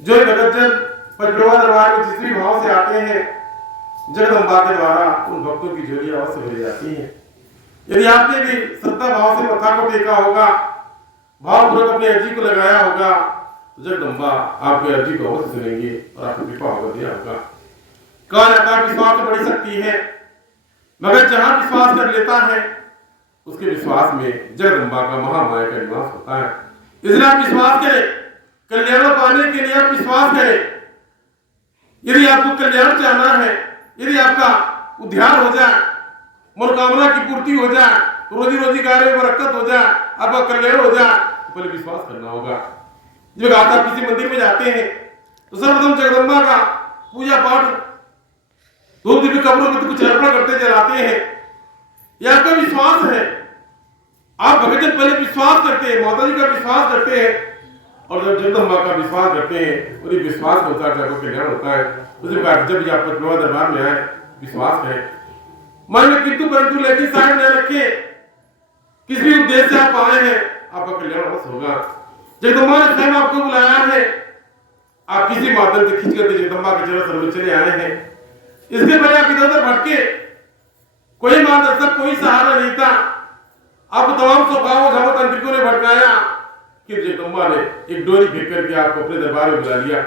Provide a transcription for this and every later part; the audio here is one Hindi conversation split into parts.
जो भगतजन पचमेवा दरबार में जिस भी भाव से आते हैं, जगदम्बा के द्वारा उन भक्तों की झोली अवश्य भरी जाती है। यदि आपने भी श्रद्धा भाव से मत्था को टेका होगा, भावपूर्वक अपनी अर्जी को लगाया होगा, तो जगदम्बा आपकी अर्जी को अवश्य सुनेंगे और आपको कृपा होगा दिया होगा। कहा जाता है विश्वास में बड़ी शक्ति है, मगर जहां विश्वास कर लेता है उसके विश्वास में जगदम्बा का महामाया का निवास होता है। इसलिए आप विश्वास करें, कल्याण पाने के लिए आप विश्वास करें। यदि आपको कल्याण चाहना है, यदि आपका उद्धार हो जाए, मनोकामना की पूर्ति हो जाए, रोजी रोजगार में बरकत हो जाए, आपका कल्याण हो जाए, तो पहले विश्वास करना होगा। जब आप किसी मंदिर में जाते हैं तो सर्वप्रथम जगदम्बा का पूजा पाठ धूप दीप कब्रों में कुछ अर्पण करते जलाते हैं। यह आपका विश्वास है। आप भगतजन पहले विश्वास करते हैं, माता जी का विश्वास करते हैं, और जब जगदम्बा का विश्वास करते हैं और ये विश्वास होता है आपको कल्याण होता है। उसी प्रकार जब भी आप पचमेवा दरबार में आए विश्वास करें, मन में किंतु परंतु लेकिन साइड न रखे, किस भी उद्देश्य से आप आए हैं आपका कल्याण अवश्य होगा। जगदम्बा ने स्वयं आपको बुलाया है, आप किसी माध्यम से खींच करके जगदम्बा के चरण सरोवर चले आए हैं। इसके पहले आप इधर उधर भटके, कोई मार्गदर्शक कोई सहारा नहीं था, आपको तमाम स्वभाव झमक तांत्रिकों ने भटकाया, कि जगदम्बा ने एक डोरी फेंक करके आपको अपने दरबार में बुला लिया।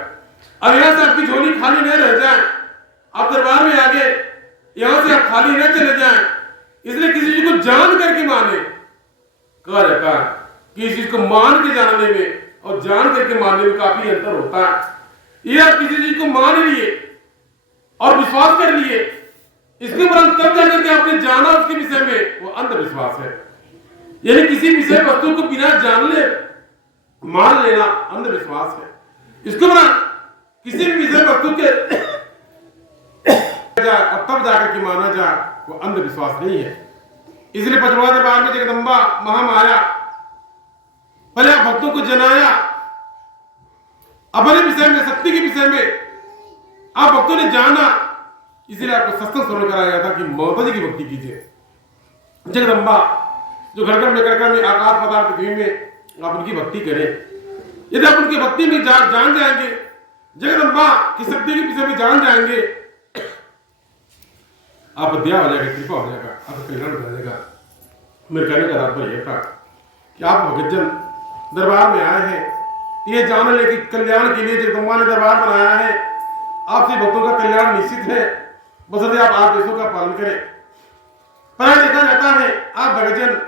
अब यहां से आपकी झोली खाली नहीं रह जाए, आप दरबार में आगे यहां से आप खाली न चले जाएं। इसलिए किसी चीज को जान करके माने। कहा जाता है कि इस चीज को मान के जानने में और जान करके मानने में काफी अंतर होता है। ये आप किसी चीज को मान लिए और विश्वास कर लिए, इसके उपरांत तब जाकर के आपने जाना उसके विषय में, वो अंधविश्वास है। यानी किसी विषय वस्तु को बिना जानले मान लेना अंधविश्वास है। इसके उपरांत किसी भी विषय वस्तु के और तब जाकर के माना जाए, वो अंधविश्वास नहीं है। इसलिए पचमेवा दरबार में जगदम्बा महामाया पहले आप भक्तों को जनाया, अपने विषय में, शक्ति के विषय में आप भक्तों ने जाना। इसलिए आपको सत्संग श्रवण कराया गया था कि माता जी की भक्ति कीजिए। जगदम्बा जो घर घर में आकाश पाताल पृथ्वी में आप उनकी भक्ति करें। यदि आप उनकी भक्ति में जान जाएंगे, जगदम्बा की शक्ति के विषय में जान जाएंगे, आप दया हो जाएगा, कृपा हो जाएगा, आपका कल्याण हो जाएगा। मेरे कहने का तात्पर्य यह था कि आप भगतजन दरबार में आए हैं, ये जान ले कि कल्याण के लिए जगदम्बा ने दरबार बनाया है। आपसे भक्तों का कल्याण निश्चित है, बशर्ते आप आदेशों का पालन करें। पर देखा जाता है आप भगतजन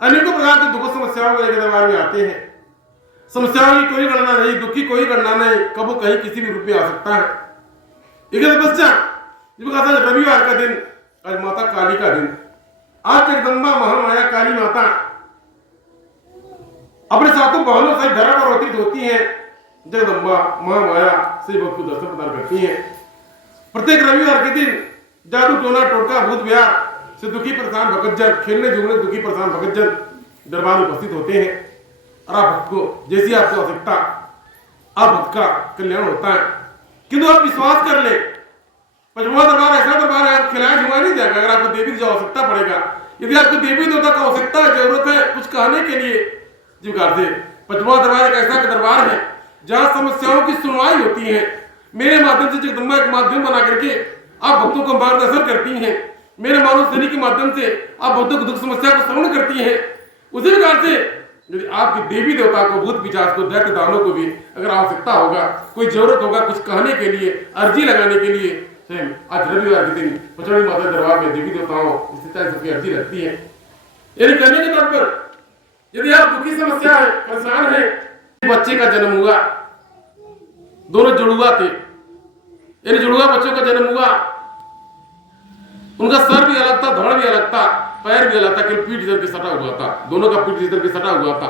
अनेकों प्रकार की दुख समस्याओं को लेकर दरबार में आते हैं। समस्याओं की कोई गणना नहीं, दुख की कोई गणना नहीं, कब कहीं किसी भी रूप में आ सकता है। लेकिन पश्चात रविवार का दिन, आज माता काली का दिन, आज जगदम्बा महामाया काली माता अपने सातों बहनों से धरा पर अवतरित होती है। जगदम्बा महामाया से भक्त को दर्शन प्रदान करती है। प्रत्येक रविवार के दिन जादू टोना टोटका भूत बिहार से दुखी परेशान भगतजन, खेलने झूलने दुखी परेशान भगतजन दरबार में उपस्थित होते हैं। और आप भक्त को जैसी आपको आवश्यकता, आप भक्त का कल्याण होता है। किंतु आप विश्वास कर ले, पचमेवा दरबार ऐसा दरबार है, आप खिलाया झुमाया नहीं जाएगा। अगर आपको देवी की आवश्यकता पड़ेगा, यदि आपको देवी देवता का आवश्यकता है, जरूरत है कुछ कहने के लिए, जिस प्रकार से पचमेवा दरबार एक ऐसा दरबार है जहां समस्याओं की सुनवाई होती है। मेरे माध्यम से जगदम्बा एक माध्यम बना करके आप भक्तों को मार्गदर्शन करती हैं। मेरे मानव सेनी के माध्यम से आप भक्तों को दुख समस्या को श्रवण करती हैं। उसी प्रकार से यदि आपकी देवी देवता को, भूत पिशाच को, दैत्य दानों को भी अगर आवश्यकता होगा, कोई जरूरत होगा कुछ कहने के लिए, अर्जी लगाने के लिए, आज रविवार के दिन पचौड़ी माता दरबार में देवी देवताओं सबकी अर्जी लगती है। यानी कहने के तौर पर यदि आप दुखी समस्या है, परेशान है, बच्चे का जन्म हुआ, दोनों जुड़ुआ थे, यानी जुड़ुआ बच्चों का जन्म हुआ, उनका सर भी अलग था, धड़ भी अलग था, पैर भी अलग था, केवल पीठ इधर के सटा हुआ था, दोनों का पीठ इधर के सटा हुआ था।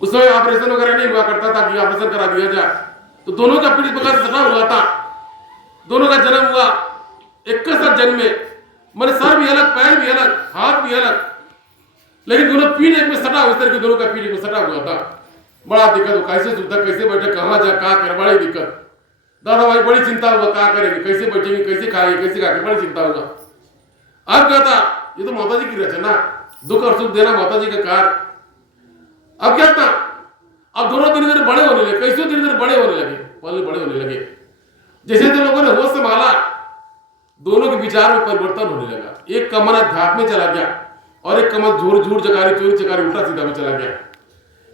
उस समय ऑपरेशन वगैरह नहीं हुआ करता था कि ऑपरेशन करा दिया जाए, तो दोनों का पीठ बगल सटा हुआ था। दोनों का जन्म हुआ एक के साथ जन्मे, मैंने सर भी अलग, पैर भी अलग, हाथ भी अलग, लेकिन दोनों पीठ एक में सटा हुआ, इस तरह के दोनों का पीठ एक में सटा हुआ था। बड़ा दिक्कत हो, कैसे सुविधा, कैसे बैठे, कहाँ जा, कहाँ कर, बड़ी दिक्कत। दादा भाई बड़ी चिंता हुआ, क्या करेंगे, कैसे बैठेंगे, कैसे खाएंगे, कैसे खाएंगे, बड़ी चिंता हुआ। अब क्या था, ये तो माता जी की रचना, दुख और सुख देना माता जी का कार्य। अब क्या था, अब दोनों धीरे धीरे बड़े होने लगे। कैसे धीरे धीरे बड़े होने लगे, पहले बड़े होने लगे। जैसे तो लोगों ने होश संभाला, दोनों के विचार में परिवर्तन होने लगा। एक का मन अध्यात्म में चला गया और एक का मन झूठ चकारी चोरी चकारी उल्टा सीधा में चला गया।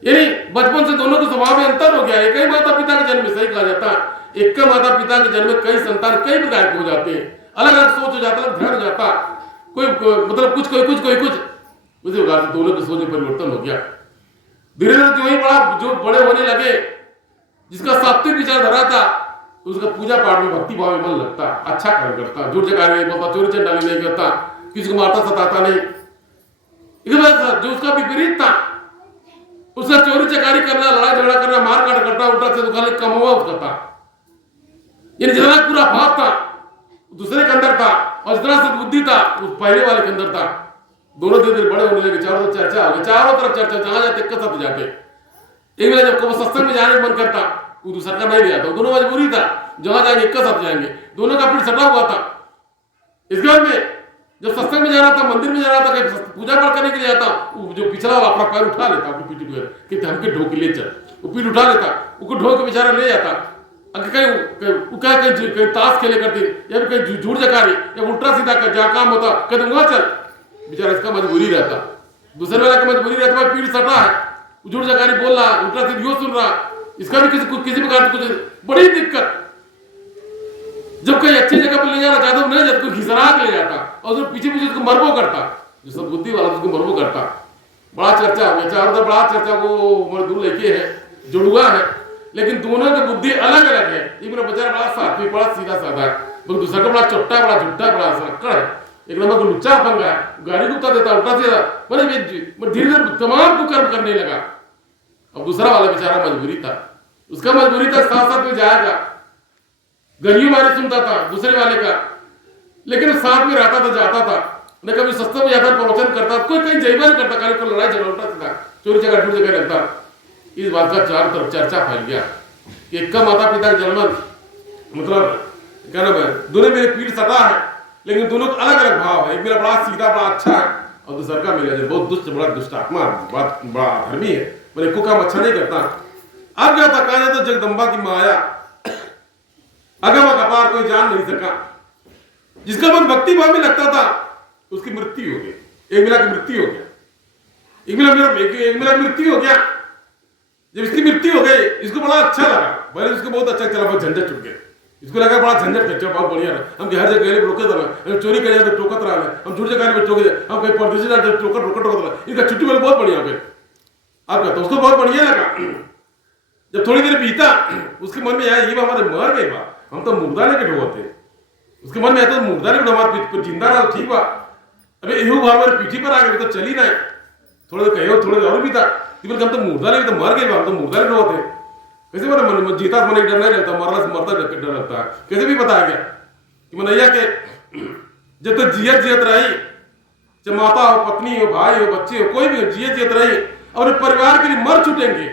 यानी बचपन से दोनों के स्वभाव में अंतर हो गया। एक ही माता पिता के जन्म में, सही कहा जाता है, एक का माता पिता के जन्म में कई संतान कई प्रकार के हो जाते हैं, अलग अलग सोच हो जाता, अलग ध्यान हो जाता, कोई मतलब कुछ कोई कुछ उसी प्रकार से दोनों की सोच में परिवर्तन हो गया। धीरे धीरे जो बड़े होने लगे, जिसका सात्विक विचार धरा था, उसका पूजा पाठ में भक्ति भाव में मन लगता, अच्छा काम करता, झूठ जगाने नहीं बोलता, चोरी चंडाली नहीं करता, किसी को मारता सताता नहीं। जो उसका विपरीत था, उसका चोरी चकारी करना, लड़ाई झगड़ा करना, मार काट करता, उल्टा से खाली कमावा उसका था। यानी जितना पूरा भाव था दूसरे के अंदर था, और जितना सद्बुद्धि था उस पहले वाले के अंदर था। दोनों धीरे धीरे बड़े होने लगे, चारों तरफ चर्चा हो गई, चारों तरफ चर्चा, जहां जाते एक साथ जाते। एक बार जब कभी सत्संग में जाने का मन करता, वो दूसरा का नहीं ले जाता, दोनों मजबूरी था, जहां जाएंगे एक साथ जाएंगे, दोनों का पीठ सटा हुआ था। इसके बाद में जब सत्संग में जाना था, मंदिर में जाना था, पूजा पाठ करने के लिए जाता, वो जो पिछला वाला अपना पैर उठा लेता, अपनी पीठी पर कि हमके ढो के ले चल, वो पीठ उठा लेता, उसको ढो के बेचारा ले जाता। अगर कहीं ताश खेले करते, या फिर कहीं झूठ जकारी या उल्टा सीधा कर जहाँ काम होता, कहते वहां चल, बेचारा इसका मजबूरी रहता। दूसरे वाला का मजबूरी रहता, भाई पीठ सटा है, झूठ जकारी बोल रहा, उल्टा सीधा यो सुन रहा, इसका भी किसी प्रकार से कुछ बड़ी दिक्कत। जब कहीं अच्छी जगह पर ले जाना चाहता हूँ, नहीं जाता, घिसरा के ले जाता, और जो पीछे पीछे उसको मरबो करता, जो सब बुद्धि वाला उसको मरबो करता। बड़ा चर्चा हो गया, चारों तरफ बड़ा चर्चा, वो मजदूर लड़के है, जुड़ुआ है, लेकिन दोनों की बुद्धि अलग अलग है। एक मेरा बेचारा बड़ा सात्विक, बड़ा सीधा साधा है, दूसरा का बड़ा चोट्टा, बड़ा झुट्टा, बड़ा सड़कड़ है, एक नंबर को लुच्चा पंगा है, गाड़ी गुप्ता देता, उल्टा सीधा, मैंने धीरे धीरे तमाम को कर्म करने लगा। अब दूसरा वाला बेचारा मजबूरी था, उसका मजबूरी था साथ साथ में जाएगा, गरियों मारे सुनता था दूसरे वाले का, लेकिन साथ में रहता था, जाता था, न कभी सत्संग में जाकर प्रवचन करता, कोई कहीं जयबा नहीं करता, खाली कोई लड़ाई झगड़ा उल्टा सीधा, चोरी चकारी ढूंढ जगह लगता। इस बात का चारों तरफ चर्चा फैल गया कि एक का माता पिता का जन्म, मतलब क्या नाम है, दोनों मेरे पीठ सटा है, लेकिन दोनों का अलग अलग भाव है। एक मेरा बड़ा सीधा, बड़ा अच्छा है, और दूसरा का मेरा जो बहुत दुष्ट, बड़ा दुष्ट आत्मा, बड़ा धर्मी है, मैंने को काम अच्छा नहीं करता। अब क्या था, कहा जाता जगदम्बा की माया, अगम अपार कोई जान नहीं सका। जिसका मन भक्ति भाव में लगता था उसकी मृत्यु हो गई, एक मिला की मृत्यु हो गया, एक मिला मृत्यु हो गया। जब इसकी मृत्यु हो गई, इसको बड़ा अच्छा लगा, पहले उसको बहुत अच्छा चला, बहुत झंझट छूट गया, इसको लगा बड़ा झंझट खर्चा, बहुत बढ़िया रहा, हम हर जगह रोके था, हम चोरी कर जाते टोकत रहा है, हम झूठ जगह में टोके, हम कहीं परदेश जाते टोकत रहा, इनका छुट्टी वाले बहुत बढ़िया हो गया। आपका तो उसको बहुत बढ़िया लगा। जब थोड़ी देर बीता, उसके मन में आया ये हमारे मर गए बा, हम तो मुर्दा लेके ढोते, उसके मन में आया तो मुर्दा लेके हमारे जिंदा रहा ठीक बा, अबे यू हमारे पीठी पर आ गए तो चली ना, थोड़ा देर कहे थोड़ा और भी था, हम तो मुर्दा लेके तो मर गए, हम तो मुर्दा लेके ढोते, कैसे मन जीता मन डर नहीं लगता, मरना से मरता डर लगता है, कैसे भी बताया गया कि मनैया के जब तक जियत रही, चाहे माता हो, पत्नी हो, भाई हो, बच्चे हो, कोई भी हो, जियत रही, और परिवार के लिए मर छूटेंगे,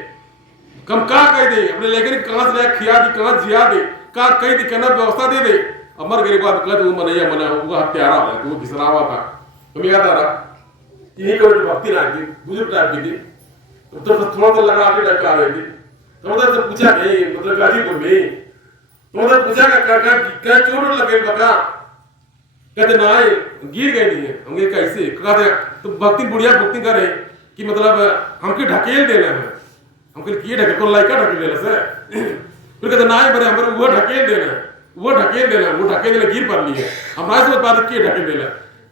कम का कह दे, अपने लेकर कहां से खिया दी, कहां जिया दे, का कह दी, कहना व्यवस्था दे दे, और मर गए बाद कह वो मनैया मना वो हत्यारा है, वो घिसरा हुआ था, तो याद आ रहा यही कभी भक्ति ना की बुजुर्ग टाइप की थी, तो थोड़ा सा लगा आगे टाइप आ रही थी, तो उधर से पूछा गई, मतलब गाजीपुर में, तो उधर पूछा क्या चोट लगे बका, कहते ना गिर गए नहीं है, हम कैसे कहते तो भक्ति बुढ़िया भक्ति करे कि मतलब हमके ढकेल देना है, हमके किए ढकेल को लाइका ढकेल देना से, फिर कहते ना बड़े हमारे वो ढकेल देना, वो ढकेल देना गिर पड़ लिए, हम राज में बात किए ढकेल देना,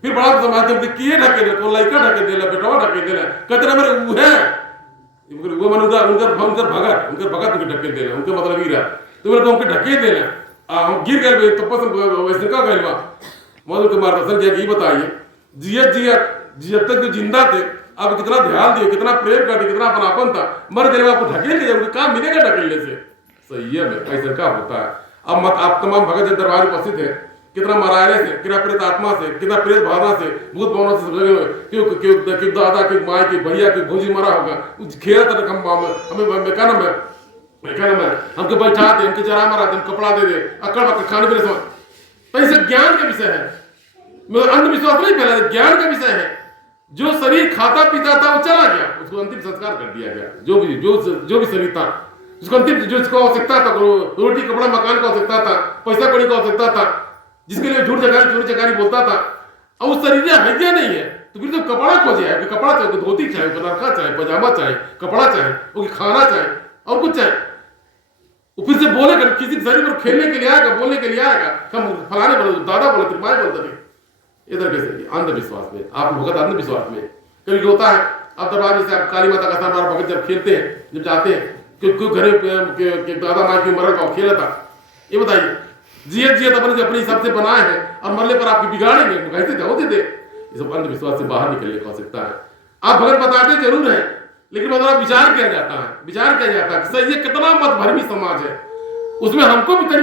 फिर बड़ा समाज में किए ढकेल को लाइका ढकेल देना, बेटवा ढकेल देना, कहते हमारे वो है वो मन उनकर भगत उनके ढकेल देना, उनका मतलब ही रहा, तो मेरे को हमके ढकेल देना, हम गिर गए तो वैसे का गए बा, मधु के मार्गदर्शन किया कि बताइए जियत तक जो जिंदा थे, आप कितना ध्यान दिए, कितना प्रेम करते, कितना अपनापन था, मर गए आपको ढकेल के उनको काम मिलेगा ढकेलने से, सही है ऐसा क्या होता है। अब मत आप तमाम भगत जन दरबार उपस्थित है, कितना मरायने से, कितना प्रेत आत्मा से, कितना प्रेत भावना से, भूत भावना से, क्यों दादा क्यों माँ की भैया की भोजी मरा होगा, खेल तक हमें क्या नाम है, हमको बैठाते, हमके चरा मराते, हम कपड़ा दे दे, अकड़ बकड़ खाने पीने समय, तो इसे ज्ञान का विषय है, अंधविश्वास नहीं फैला, ज्ञान का विषय है। जो शरीर खाता पीता था वो चला गया, उसको अंतिम संस्कार कर दिया गया। जो भी शरीर था जिसको अंतिम जिसको आवश्यकता था, रोटी कपड़ा मकान का आवश्यकता था, पैसा कौड़ी का आवश्यकता था, जिसके लिए झूठ चकारी चोरी चकारी बोलता था, अब वो शरीर है क्या नहीं है, तो फिर तो कपड़ा खोजे है, कपड़ा चाहिए, धोती चाहिए, नरखा चाहिए, पजामा चाहिए, कपड़ा चाहिए, वो खाना चाहिए और कुछ चाहिए। वो फिर से बोलेगा, किसी शरीर पर खेलने के लिए आएगा, बोलने के लिए आएगा, हम फलाने बोले, दादा बोले, त्रिपाई बोलते थे। इधर कैसे अंधविश्वास में आप भगत, अंधविश्वास में कभी होता है। अब दरबार से आप काली माता का सामान भगत जब खेलते हैं, जब जाते हैं, क्यों घरे के दादा माँ की उम्र का खेला था, ये बताइए, जियत अपने हिसाब से बनाए हैं और मरने पर आपकी बिगाड़ेंगे, कहते होते थे। ये सब अंधविश्वास से बाहर निकलने की आवश्यकता है। आप भगत बताते जरूर है, लेकिन मतलब विचार किया जाता है, विचार किया जाता है कि सही ये कितना मतभर्मी समाज है, उसमें हमको भी कहीं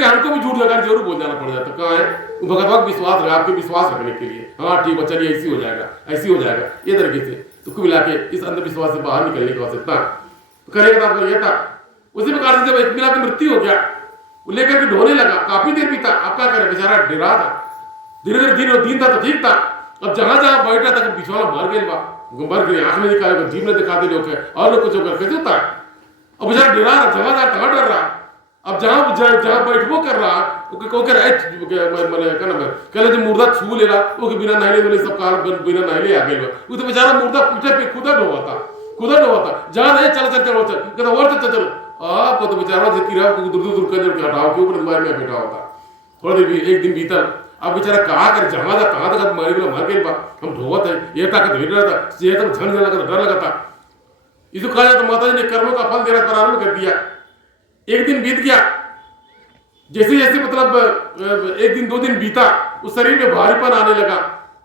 हमको भी झूठ लगा जरूर बोल जाना पड़ जाता। कहाँ है भगत विश्वास है, आपके विश्वास रखने के लिए, हाँ ठीक है चलिए ऐसी हो जाएगा, ऐसी हो जाएगा, ये तरीके से। तो कुल मिला के इस अंधविश्वास से बाहर निकलने की आवश्यकता तो करेगा तो ये था। उसी प्रकार से जब एक मिला की मृत्यु हो गया, वो लेकर के ढोने लगा, काफी देर बीता, अब क्या करे बेचारा डरा था, धीरे धीरे दिन था तो ठीक था, अब जहां जहां बैठा था बिछवाना मर गए, आंख में निकाले, जीव में दिखा दे लोग और लोग कुछ होकर कैसे होता है। अब बेचारा डरा रहा, जगह कहाँ डर रहा, अब जहां बैठबो कर रहा कहले जो मुर्दा छू लेला वो के बिना नहले वाले सब कार बिना नहले आ गए, वो तो बेचारा मुर्दा पीठे पे खुदा ढोता जहां नहीं चल कहता और चल आपको तो बेचारा जो किरा दूर कर हटाओ के ऊपर दीवार में बैठा होता। थोड़ा देर एक दिन बीता, अब बेचारा कहा कर जहां जा कहां तक मारी बोला मर गए बा, हम ढोवत है ये ताकत भेट रहा था, ये तो झन लगा डर लगा था। इसको कहा जाता माता जी ने कर्मों का फल देना प्रारंभ कर दिया। एक दिन बीत गया, जैसे जैसे मतलब एक दिन दो दिन बीता, उस शरीर में भारीपन आने लगा,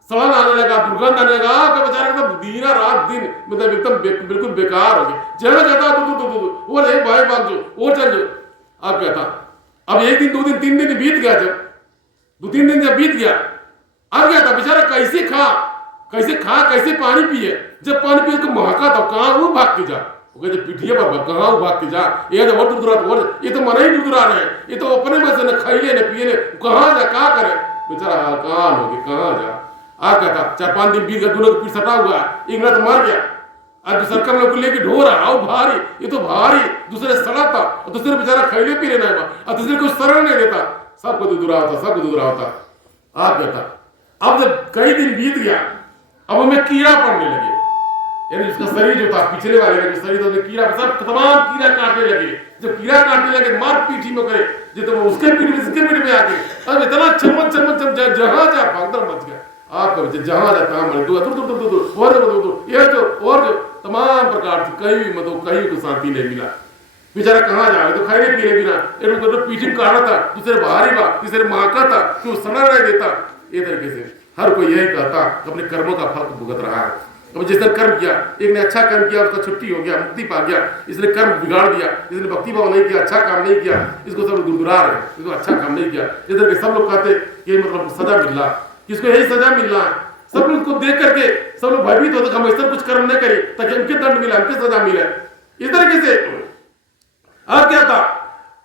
सड़न आने लगा, दुर्गंध आने लगा, कि बेचारा एकदम दीना रात दिन मतलब एकदम बिल्कुल बेकार हो गया। जगह जाता वो नहीं भाई भाग जो और चल जो। अब क्या था, अब एक दिन दो दिन तीन दिन बीत गया, जब दो तीन दिन जब बीत गया, अब क्या था बेचारा कैसे कैसे पानी पिए, जब पानी पिए तो महका था, कहाँ वो भाग के जा, पिठिया पर कहाँ भाग के जा, ये तो और दूर ये तो मन ही दूर रहे, ये तो अपने में से न खाइले न पिए, कहाँ जा कहाँ करे, बेचारा हलकान हो गया, कहाँ जा। आ क्या था, 4-5 दिन बीत गया, दोनों को पीठ सटा हुआ, एक तो मर गया, अब दूसरा कम लोग को लेके ढो रहा, आओ भारी, ये तो भारी, दूसरे सड़ा था, और दूसरे बेचारा खाइले पी लेना है, और दूसरे को शरण नहीं देता, सबको दूरा होता। आ क्या था, अब जब कई दिन बीत गया, अब हमें कीड़ा पड़ने लगे, यानी उसका शरीर जो था पिछले वाले का जो शरीर था, कीड़ा सब तमाम कीड़ा काटने लगे। जब कीड़ा काटने लगे मार पीठी में करे, जो तो उसके पीठ में इसके पीठ में आके अब इतना चमन जहां जा भागदड़ मच गया। आपका बच्चे जहां जा तहां मर दूर ये जो तमाम प्रकार से कहीं मतलब कहीं को शांति नहीं मिला। बेचारा कहाँ जा, तो खाने पीने बिना तो पीठी में काटा था, दूसरे बाहरी बा, तीसरे महाका था, क्यों सना नहीं देता। ये तरीके से हर कोई यही कहता अपने कर्मों का फल भुगत रहा है। अब जिसने कर्म किया, एक ने अच्छा कर्म किया, उसका छुट्टी हो गया, मुक्ति पा गया, इसने कर्म बिगाड़ दिया, इसने भक्ति भाव नहीं किया, अच्छा काम नहीं किया, इसको सब दुर्दुरा रहे, इसको अच्छा काम नहीं किया। इस तरह के सब लोग कहते कि मतलब सजा मिल रहा, किसको यही सजा मिल रहा है। सब लोग को देख करके सब लोग भयभीत होते, हम ऐसा कुछ कर्म न करें ताकि हमके दंड मिले, हमके सजा मिले। इस तरीके से अब क्या था,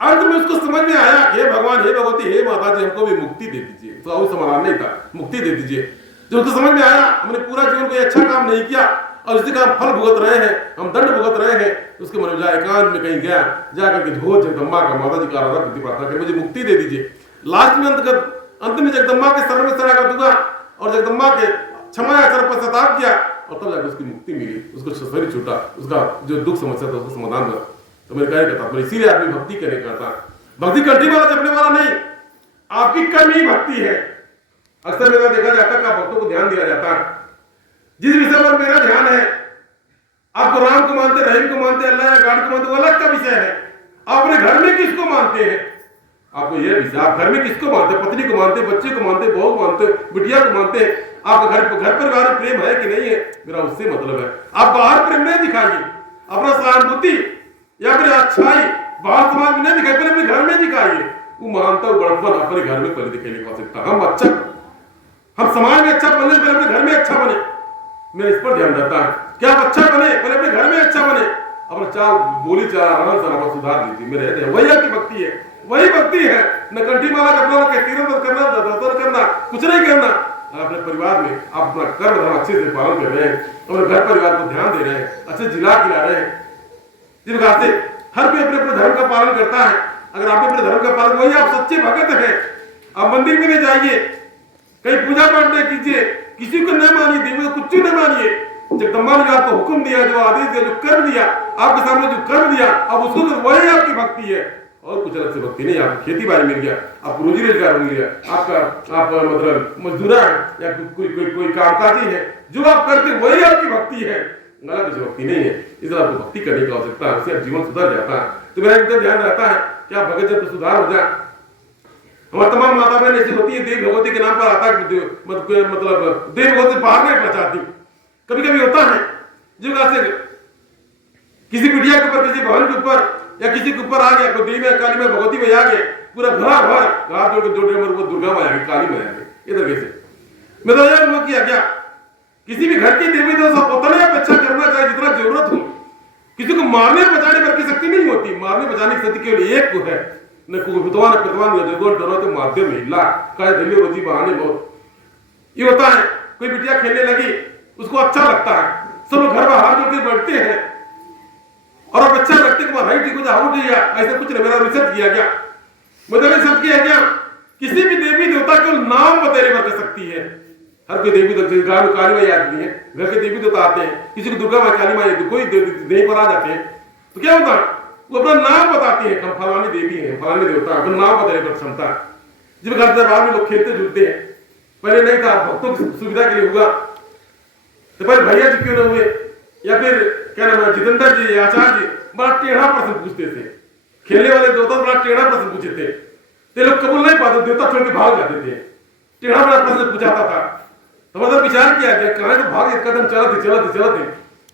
अंत में उसको समझ में आया, हे भगवान, हे भगवती, हे माता जी, हमको भी मुक्ति दे दीजिए। तो और समाधान नहीं था, मुक्ति दे दीजिए। जो उसको समझ में आया हमने पूरा जीवन कोई अच्छा काम नहीं किया और इसी का हम फल भुगत रहे हैं, हम दंड भुगत रहे हैं, उसके मन में जाए एकांत में कहीं गया, जाकर के धो जगदम्बा का माता जी का आराधना प्रार्थना कर मुझे मुक्ति दे दीजिए। लास्ट में अंत में जगदम्बा के शरण में शरण दूंगा और जगदम्बा के क्षमा याचना पश्चाताप किया और तब जाकर उसकी मुक्ति मिली, उसको शरीर छूटा, उसका जो दुख समस्या था उसका समाधान हुआ। तो मेरे क्या कहता, इसीलिए आदमी भक्ति करने का था। भक्ति कंठी वाला जपने वाला नहीं, आपकी कर्म ही भक्ति है। अक्सर मेरा देखा जाता है, भक्तों को ध्यान दिया जाता है, जिस विषय पर मेरा ध्यान है, आपको राम को मानते, रहीम को मानते, अल्लाह या गॉड को मानते, वो अलग का विषय है। आप अपने घर में किसको मानते हैं, आपको यह विषय, आप घर में किसको मानते, पत्नी को मानते, बच्चे को मानते, बहू को मानते, बिटिया को मानते, आपका घर परिवार में प्रेम है कि नहीं है, मेरा उससे मतलब है। आप बाहर प्रेम नहीं दिखाइए, अपना सहानुभूति या फिर अच्छाई बाहर समाज में नहीं दिखाई, पहले अपने घर में दिखाइए। वो मानता हूं बड़प्पन अपने घर में पहले दिखाने की आवश्यकता। हम समाज में अच्छा बनने से पहले अपने घर में अच्छा बने, मेरा इस पर ध्यान रहता है। क्या आप अच्छा बने, पहले अपने घर में अच्छा बने, अपना चाल बोली चाल आराम से सुधार लीजिए। मेरे वही आपकी भक्ति है, वही भक्ति है। न कंठी माला जपना, न तीरंदाज करना, दर्शन करना, कुछ नहीं करना, अगर अपने परिवार में आप अपना कर्म धर्म अच्छे से पालन कर रहे हैं, अपने घर परिवार को ध्यान दे रहे हैं, अच्छे जिला खिला रहे हैं, जिस प्रकार से हर कोई अपने अपने धर्म का पालन करता है, अगर आप अपने धर्म का पालन, वही आप सच्चे भगत हैं। आप मंदिर में नहीं जाइए, कहीं पूजा पाठ नहीं कीजिए, किसी को न मानिए, देवी को कुछ न मानिए। जगदम्बा ने आपको हुक्म दिया, जो आदेश दिया, जो कर दिया, आपके सामने जो कर दिया, अब उसको वही आपकी भक्ति है, और कुछ अलग से भक्ति नहीं। आपको खेती बाड़ी मिल गया, आपको रोजी रोजगार मिल गया, आप मतलब मजदूरा है या कोई कामकाजी है, जो आप करते वही आपकी भक्ति है, गलत कुछ भक्ति नहीं है। इसलिए आपको भक्ति करने की आवश्यकता है, उससे जीवन सुधर जाता है। तो मेरा एकदम ध्यान रहता है कि आप भगत जब सुधार हो जाए। हमारे तमाम माता बहन ऐसी होती है, देव भगवती के नाम पर आता है, मतलब देव भगवती बाहर नहीं चाहती। कभी कभी होता है जो से किसी बिटिया के ऊपर, किसी बहन के ऊपर या किसी के ऊपर आ गया, कोई देवी में, काली में, भगवती में आ गए, पूरा घर भर हाथ जोड़ के वो दुर्गा में आ गई, काली में आ गई, इधर कैसे। मैं तो यह किया क्या, किसी भी घर की देवी तो सब उतना ही अपेक्षा करना चाहिए जितना जरूरत हो। किसी को मारने बचाने पर की शक्ति नहीं होती, मारने बचाने की शक्ति केवल एक को है, न कुवितवान न कृतवान न जगोल डरो तो माध्यम हिला का धैर्य रोजी बहाने बहुत। ये होता है कोई बिटिया खेलने लगी, उसको अच्छा लगता है, सब लोग घर में हाथ जोड़ के बैठते हैं और अब अच्छा लगते कि भाई ठीक हो जा, हो गया, ऐसा कुछ नहीं। मेरा रिसर्च किया गया, मैंने रिसर्च किया गया, किसी भी देवी देवता केवल नाम बतेरे पर कर सकती है। हर कोई देवी देवता काली माई आती है, घर के देवी देवता आते हैं, किसी को दुर्गा माई, काली माई, कोई देवी पर आ जाते हैं, तो क्या होता है वो अपना नाम बताती है, हम फलानी देवी है, फलानी देवता, अपना नाम बताने पर क्षमता है। जब घर दरबार में लोग खेलते जुलते हैं, पहले नहीं था, भक्तों की सुविधा के लिए हुआ, तो पहले भैया जी क्यों न हुए या फिर क्या नाम है जितेंद्र जी, आचार्य जी, बड़ा टेढ़ा प्रश्न पूछते थे। खेलने वाले देवता बड़ा टेढ़ा प्रश्न पूछे थे, तो लोग कबूल नहीं पाते, देवता छोड़ के भाग जाते थे। टेढ़ा बड़ा प्रश्न पूछाता था, तो मतलब विचार किया गया कहाँ तो भाग, एक कदम चलते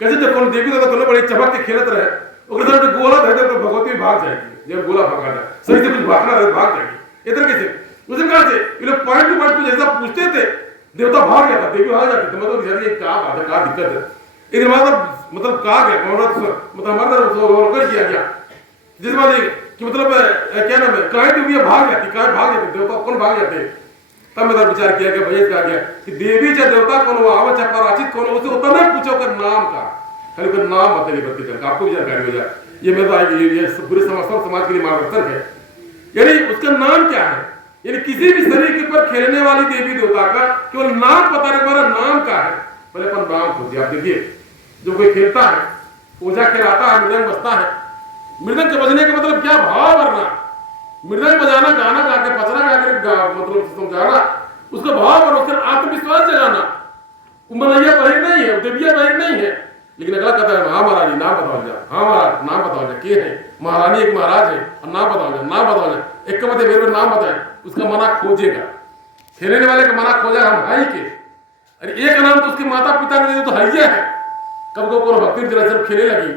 कैसे जब कौन देवी देवता दोनों बड़े चमक के खेलते रहे, तो गोला धरते तो भगवती भाग जाएगी, जब गोला भागा जाए सही से कुछ भागना रहे भाग जाएगी, इधर कैसे उसी प्रकार से ये लोग पॉइंट टू पॉइंट कुछ ऐसा पूछते थे, देवता भाग जाता, देवी भाग जाती, तो मतलब ये क्या बात है, क्या दिक्कत है, इधर मतलब कहा गया मतलब हमारा कर दिया गया जिस वाले कि मतलब क्या नाम है कहीं देवी भाग जाती, कहीं भाग जाती, देवता कौन भाग जाते हैं। तब मेरा विचार किया गया, भैया कहा गया कि देवी चाहे देवता कौन हो, आवा चाहे पराचित कौन हो, उसे उतना पूछो कर नाम का, खाली कर नाम बताइए प्रति कर, आपको भी जानकारी हो जाए। ये मैं तो आएगी, ये पूरे समाज के लिए मार्गदर्शन है। यानी उसका नाम क्या है, यानी किसी भी शरीर के ऊपर खेलने वाली देवी देवता का केवल नाम पता नहीं, हमारा नाम का है, पहले अपन नाम खोजिए। आप देखिए जो कोई खेलता है, पूजा खेलाता है, मृदंग बजता है, मृदंग के बजने का मतलब क्या भाव भरना, मृदंग बजाना, गाना गा के, पचरा गा के मतलब समझाना, उसका भाव और उसका आत्मविश्वास जगाना। उमरैया बहिर नहीं है, देविया बहिर नहीं है, लेकिन अगला कहता है हाँ महारानी नाम बताओ जा, हाँ महाराज नाम बताओ जा, के है महारानी, एक महाराज है और नाम बताओ जा, नाम बताओ जा, एक का मतलब मेरे नाम बताए, उसका मना खोजेगा, खेलने वाले का मना खोजेगा, हम हाई के, अरे एक नाम तो उसके माता पिता ने तो हरिया है। कब को कोनो भक्ति जरा सिर्फ खेले लगी,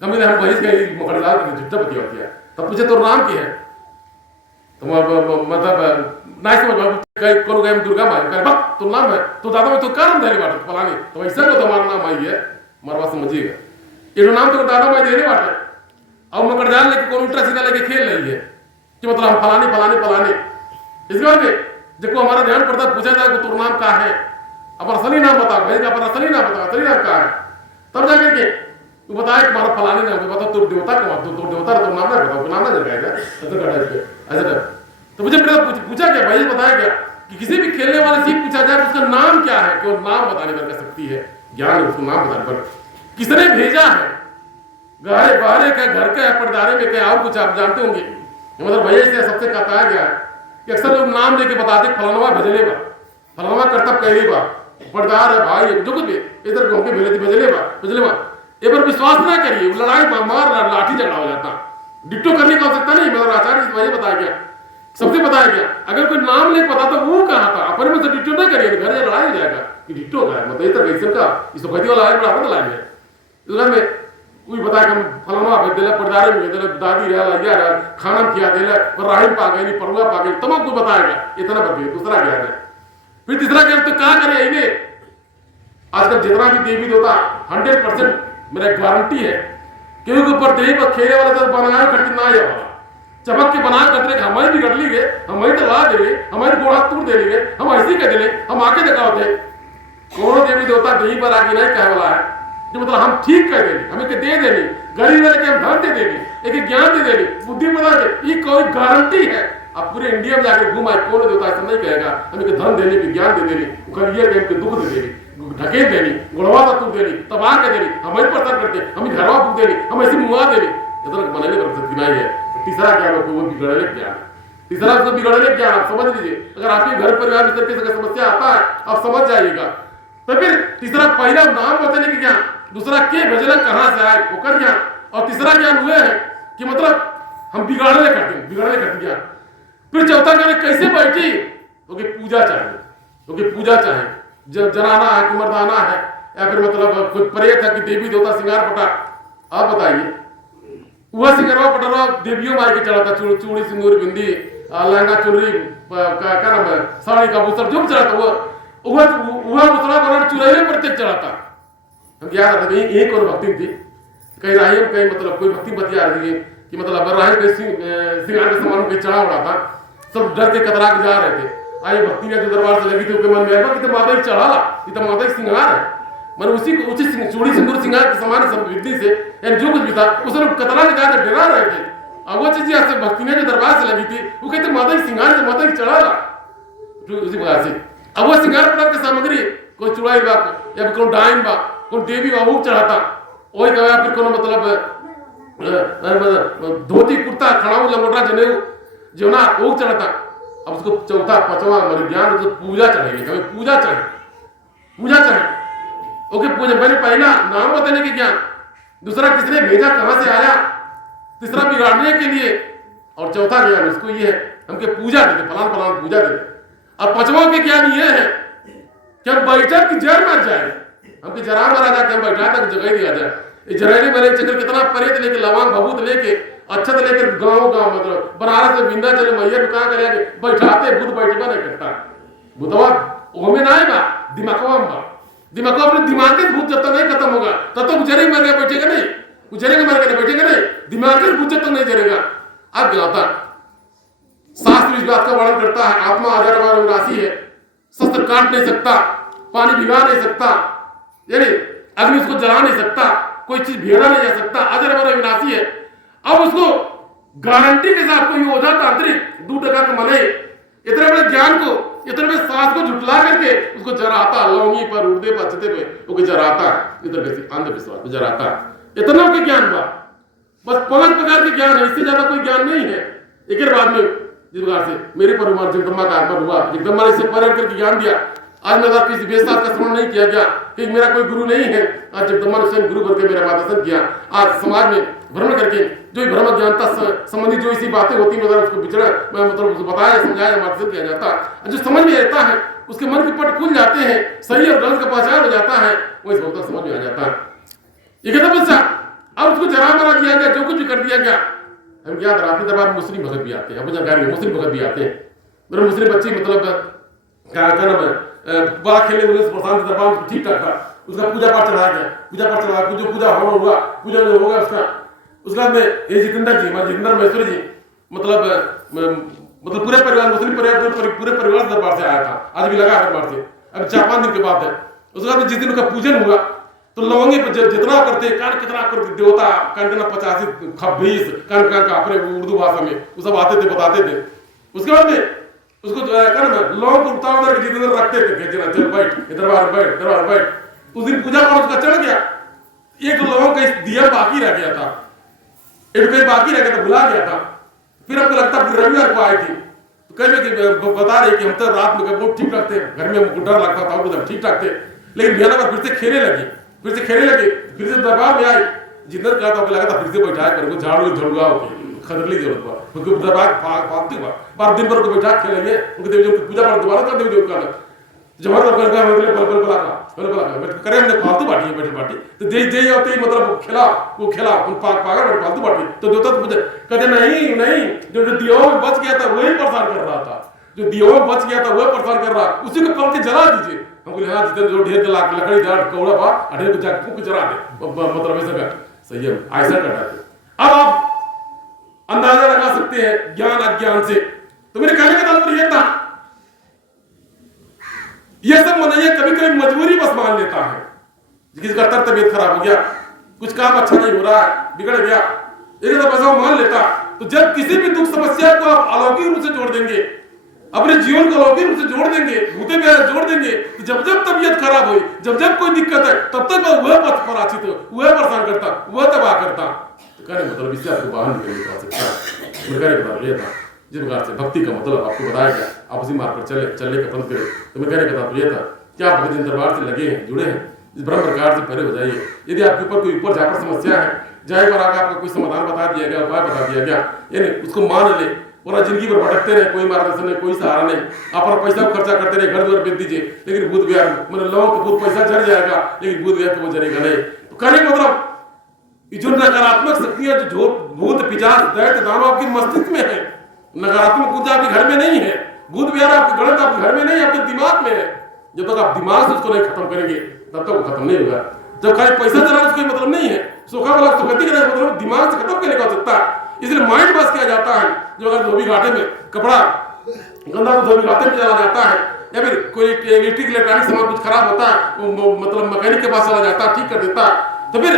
कभी हम बहिस गए मकड़दार के झुट्टा पति होती है, तब पूछे तो नाम की है, तो मतलब नहीं समझ कहीं कोनो गए दुर्गा माई कह बक तो नाम है, तो दादा में तो कारण धैर्य बात फलानी, तो ऐसा को तुम्हारा नाम आई है, हमारे बात समझिएगा, ये नाम तो दादा माई देने बात है। अब मकड़जाल लेके कौन उल्टा सीधा लेके खेल रही है कि मतलब हम फलानी फलानी फलानी। इसके बाद में जब हमारा ध्यान पड़ता पूछा जाए तो नाम क्या है, अब असली नाम बताओ, भाई का असली नाम बताओ, असली नाम क्या है, तब जाकर के तू बताए तुम्हारा फलानी नाम बताओ, तो देवता का तो देवता तो नाम नहीं बताओ, नाम ना जगाएगा ऐसा कर। तो मुझे पूछा क्या भाई, बताया क्या कि किसी भी खेलने वाले चीज पूछा जाए उसका नाम क्या है, केवल नाम बताने पर कर सकती है, ज्ञान उसको नाम बताने पर। किसने भेजा है, गारे बारे का, घर का, पर्दारे में क्या, और कुछ आप जानते होंगे, मतलब भैया से सबसे बताया गया है कि अक्सर लोग नाम लेके बताते फलानवा भजले बा, फलानवा करतब कहले बा, पर्दार है भाई, जो कुछ भी इधर घूम के भेजे भजले बा, ये पर विश्वास ना करिए, लड़ाई मार लाठी झगड़ा हो जाता, डिट्टो करने का आवश्यकता नहीं। मतलब आचार्य वही बताया गया, सबसे बताया गया, अगर कोई नाम नहीं पता तो वो कहा था अपने में से डिट्टो ना करिए, घर में लड़ाई हो जाएगा कि डिट्टो का है, मतलब इधर कैसे का इस गति वाला है, बड़ा लाइन है इधर में कोई बताया कि फलाना भेज देला, पर्दारे में देला, दादी रहला या रहा, खाना खिया देला, पर राहिम पा गई, परुआ पा गई, तमाम कुछ बताएगा, इतना बता दिया। दूसरा ज्ञान है, फिर तीसरा ज्ञान तो क्या करे इन्हें आजकल जितना भी देवी देवता 100% मेरा गारंटी है, क्योंकि ऊपर देवी पर खेलने वाला तो बनाया कठिन ना है वाला, चमक के बना कतरे हमारी बिगड़ ली गए, हमारी तो ला दे गए, हमारी गोड़ा तोड़ दे गए, हम ऐसी कह दिले, हम आके देखा होते कोनो देवी देवता दही पर आके नहीं कहे वाला है जो मतलब हम ठीक कह देंगे, हमें के दे देंगे, गरीब लेके हम धन दे देंगे, एक ज्ञान दे देंगे, बुद्धि बता के, ये कोई गारंटी है। आप पूरे इंडिया में जाकर घूम आए, कौन देवता ऐसा नहीं कहेगा हमें के धन देने की, ज्ञान दे देनी, ये हमके दुख दे देनी, ढकेल देनी, गुड़वा तू देनी, तबाह कर देनी, हमें परेशान करते, हमें घरवा फूक देनी, हम ऐसी मुआ देनी, इतना बनाने पर सकती नहीं है। तीसरा ज्ञान वो बिगड़ने ज्ञान, तीसरा उसको बिगड़ने ज्ञान आप समझ लीजिए। अगर आपके घर परिवार में तरीके से समस्या आता है आप समझ जाइएगा। तो फिर तीसरा पहला नाम बताने की ज्ञान, दूसरा के भजन कहां से आए वो कर ज्ञान, और तीसरा ज्ञान हुए है कि मतलब हम बिगाड़ने करते ज्ञान। फिर चौथा ज्ञान कैसे बैठी, क्योंकि पूजा चाहिए, क्योंकि पूजा चाहिए, जनाना है कि मर्दाना है, या फिर मतलब कोई प्रेत है कि देवी देवता सिंगार पटा। आप बताइए वह सिंगरवा पटरवा देवियों माई के चढ़ाता, चूड़ी सिंदूर बिंदी लहंगा चुनरी क्या नाम है साड़ी का भूसर जो भी चढ़ाता वह दूसरा बना चुराइले प्रत्येक चढ़ाता। हम याद रखते हैं एक और भक्ति थी कहीं राही में कहीं मतलब कोई भक्ति बतिया रही है कि मतलब राही कहीं सिंगार के सामान कहीं चढ़ा उड़ा था, सब डर के कतरा के जा रहे थे। आई भक्ति ने जो दरबार से लगी थी उसके मन में कि माता ही चढ़ा, ये तो माता ही सिंगार है, मैंने उसी चूड़ी सिंदूर सिंगार के समान सब विधि से यानी जो कुछ भी था उस लोग कतरा के जाकर डरा रहे थे। अब वो चीज से भक्ति ने जो दरबार से लगी थी वो कहते माता ही सिंगार से माता ही चढ़ा उसी प्रकार से। अब वो सिंगार प्रकार की सामग्री कोई चुड़ाई बा या कोई डाइन बा कोई देवी बा वो चढ़ाता, वही कहा फिर कोनो मतलब धोती कुर्ता खड़ाऊ लंगोटा जनेऊ जो ना वो चढ़ाता। अब उसको चौथा पांचवा हमारे ज्ञान तो पूजा चढ़ेगी, हमें पूजा चढ़े ओके पूजा। मैंने पहला नाम बताने के ज्ञान, दूसरा किसने भेजा कहां से आया, तीसरा बिगाड़ने के लिए, और चौथा ज्ञान उसको ये है हमके पूजा देते फलान फलान पूजा देते। और पांचवा के ज्ञान ये है कि हम बैठक की जड़ मर जाए, हमके जरा मारा जाके हम बैठा तक जगह दिया जाए। ये जरैनी वाले चक्कर कितना परेत लेके लवांग भभूत लेके अच्छत लेकर गाँव मतलब बनारस से बिंदा चले मैया कहाँ कर बैठाते भूत बैठबा नहीं करता भूतवा ओमे ना आएगा दिमागवा में दिमाग अपने दिमाग के भूत जब तक नहीं खत्म होगा तब तक गुजरे मर गया बैठेगा नहीं, गुजरे मर गया बैठेगा नहीं, दिमाग के भूत जब तक नहीं जरेगा। अब क्या होता शास्त्र इस बात का वर्णन करता है आत्मा आधार विनाशी है, शस्त्र काट नहीं सकता, पानी भिगा नहीं सकता, यानी अग्नि उसको जला नहीं सकता, कोई चीज भेड़ा नहीं जा सकता, आधार विनाशी है। अब उसको गारंटी के साथ कोई ओझा तांत्रिक 2 टका का मने इतने बड़े ज्ञान को इतने बड़े सांस को झुटला करके उसको जराता लौंगी पर उड़दे पर छते पे वो जराता इधर कैसे अंधविश्वास जराता। इतना के ज्ञान बा बस 5 प्रकार के ज्ञान है, इससे ज्यादा कोई ज्ञान नहीं है। एक बाद में जिस प्रकार से मेरे पर जगदम्बा का आगमन हुआ, जगदम्बा ने इसे पढ़ करके ज्ञान दिया। आज मेरे साथ किसी वेद शास्त्र का श्रवण नहीं किया गया कि मेरा कोई गुरु नहीं है, आज जगदम्बा ने स्वयं गुरु करके मेरा मार्गदर्शन किया। आज समाज में भ्रमण करके जो भ्रम ज्ञानता संबंधी जो इसी बातें होती मतलब उसको बिचड़ा मतलब उसको बताया समझाया मार्गदर्शन किया जाता, जो समझ में आता है उसके मन के पट खुल जाते हैं, सही और गलत का पहचान हो जाता है, वो इस वक्त समझ में आ जाता है। ये कहता बच्चा अब उसको जरा मरा दिया गया, जो कुछ भी कर दिया गया। हम क्या रात्रि दरबार में मुस्लिम भगत भी आते हैं, अब जानकारी मुस्लिम भगत भी आते हैं, मेरे मुस्लिम बच्चे मतलब क्या नाम है बड़ा खेलने प्रशांत दरबार ठीक ठाक था, उसका पूजा पाठ चढ़ाया गया, पूजा पाठ चढ़ाया जो पूजा हुआ पूजा जो होगा उसके बाद में ये जितेंद्र जी जितेंद्र महेश्वरी जी मतलब पूरे परिवार मुस्लिम परिवार पूरे परिवार दरबार से आया था, आज भी लगा दरबार से। अब 4-5 दिन के बाद है, उसके बाद जिस दिन उनका पूजन हुआ तो लवंगे पर जितना करते कान कितना करते देवता कान करना 85 26 कान का अपने उर्दू भाषा में वो सब आते थे बताते थे। उसके बाद में उसको जो है क्या नाम लौंग को उतार उतार के जितने रखते थे चल बैठ दरबार बैठ। उस दिन पूजा पाठ उसका चढ़ गया, एक लौंग का दिया बाकी रह गया था, एक कहीं बाकी रह गया था, भुला गया था। फिर हमको लगता रविवार को आई थी तो कहीं बता रहे कि हम तो रात में बहुत ठीक ठाक थे, घर में हमको डर लगता था और ठीक ठाक थे, लेकिन बिहार पर फिर से खेलने लगे फिर से दरबार में आई। जितना कहा था लगा था फिर से बैठाया कर झाड़ू झड़ुआ खतरली जरूरत हुआ उनको दरबार फालतू हुआ बार दिन भर को बैठा खेलेंगे उनके देवी देव की पूजा पाठ दोबारा कर देवी देव का जमाना करे हमने फालतू बाटी है बैठे बाटी तो दे होते मतलब खेला उन पागल फालतू बाटी तो देवता तो पूछे कहते नहीं जो दियो में बच गया था वही परेशान कर रहा था, जो दियो में बच गया था वह परेशान कर रहा, उसी को पल के जला दीजिए। हम बोले हाँ जितने जो ढेर जला लकड़ी जाट कौड़ा पा ढेर को जला दे मतलब ऐसा कर सही है ऐसा करना। अब आप अंदाजा लगा सकते हैं ज्ञान अज्ञान से। तो मेरे कहने का तात्पर्य यह था, यह सब मनैया कभी कभी मजबूरी बस मान लेता है। किसी का तबीयत खराब हो गया, कुछ काम अच्छा नहीं हो रहा है, बिगड़ गया, एक पैसा मान लेता। तो जब किसी भी दुख समस्या को आप अलौकिक रूप से जोड़ देंगे, अपने जीवन को अलौकिक रूप से जोड़ देंगे, भूते प्यारे जोड़ देंगे, तो जब जब तबीयत खराब हुई, जब जब कोई दिक्कत है, तब तक वह पथ पर आचित हो, वह परेशान करता, वह तबाह करता। तो कहने मतलब इससे आपको बाहर निकलने का सकता है। कहने का मतलब यह था, जिस प्रकार से भक्ति का मतलब आपको बताया गया, आप उसी मार्ग पर चलने का पंथ करें। तो मैं कहने का तात्पर्य था कि आप भगत दरबार से लगे हैं, जुड़े हैं, इस ब्रह्म प्रकार से परे हो जाइए। यदि आपके ऊपर कोई ऊपर जाकर समस्या है, जहाँ पर आकर आपको कोई समाधान बता दिया गया, उपाय बता दिया गया, यानी उसको मान ले, पूरा जिंदगी पर भटकते रहे, कोई मार्गदर्शन नहीं, कोई सहारा नहीं, अपना पैसा खर्चा करते रहे, घर द्वार बेच दीजिए, लेकिन भूत गया मतलब लोगों का भूत पैसा झड़ जाएगा, लेकिन भूत गया तो वो जरेगा नहीं। तो कहने मतलब जो नकारात्मक शक्तियां, जो भूत पिशाच दैत्य दानव आपके मस्तिष्क में है, नकारात्मक ऊर्जा आपके घर में नहीं है, भूत विहार आपके गणित आपके घर में नहीं, आपके दिमाग में है। जब तक आप दिमाग से उसको नहीं खत्म करेंगे, तब तक वो खत्म नहीं होगा। जब खाली पैसा चलाने से कोई मतलब नहीं है, सोखा वाला सुखती करने का मतलब दिमाग से खत्म करने का हो सकता है। इसलिए माइंड वॉश किया जाता है। जो अगर धोबी घाटे में कपड़ा गंदा तो धोबी घाटे में चला जाता है, या फिर कोई इलेक्ट्रिक इलेक्ट्रॉनिक सामान कुछ खराब होता है, वो मतलब मैकेनिक के पास चला जाता है, ठीक कर देता है। तो फिर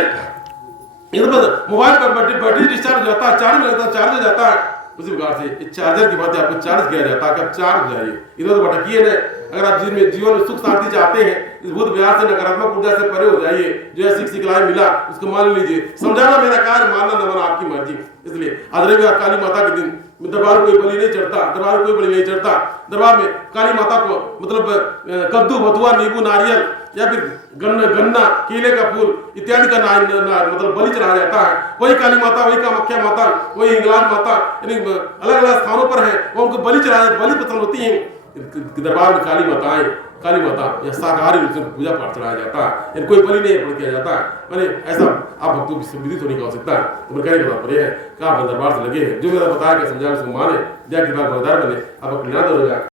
इधर मोबाइल का बैटरी डिस्चार्ज हो जाता है, चार्ज में लगता है, चार्ज हो जाता है। उसी प्रकार से इस चार्जर की बात आपको चार्ज किया जाता है कि आप चार्ज हो जाइए, इधर उधर भटकिए नहीं। अगर आप जीवन में सुख शांति चाहते हैं, इस भूत विहार से नकारात्मक ऊर्जा से परे हो जाइए। जो है सिखलाई मिला उसको मान लीजिए, समझाना मेरा कार्य, मानना न मानना आपकी मर्जी। इसलिए आज रविवार काली माता के दिन दरबार कोई बलि नहीं चढ़ता, दरबार कोई बलि नहीं चढ़ता। दरबार में काली माता को मतलब कद्दू, बथुआ, नींबू, नारियल या फिर गन्ना, केले का फूल इत्यादि का मतलब बलि चढ़ाया जाता है। वही काली माता, वही कामाख्या माता, वही इंग्लैंड माता, यानी अलग अलग स्थानों पर है, वो उनको बलि चढ़ाया, बलि पसंद होती है। दरबार में काली माता या शाकाहारी रूप से पूजा पाठ चढ़ाया जाता है, कोई बलि नहीं अर्पण किया जाता है। मैंने ऐसा आप भक्तों की विदित होने का हो सकता है। तो मेरे कहने का तात्पर्य है कि आप दरबार से लगे हैं, जो मेरा बताया कि समझाया उसको माने, जय कृपा बने, आपका कल्याण होगा।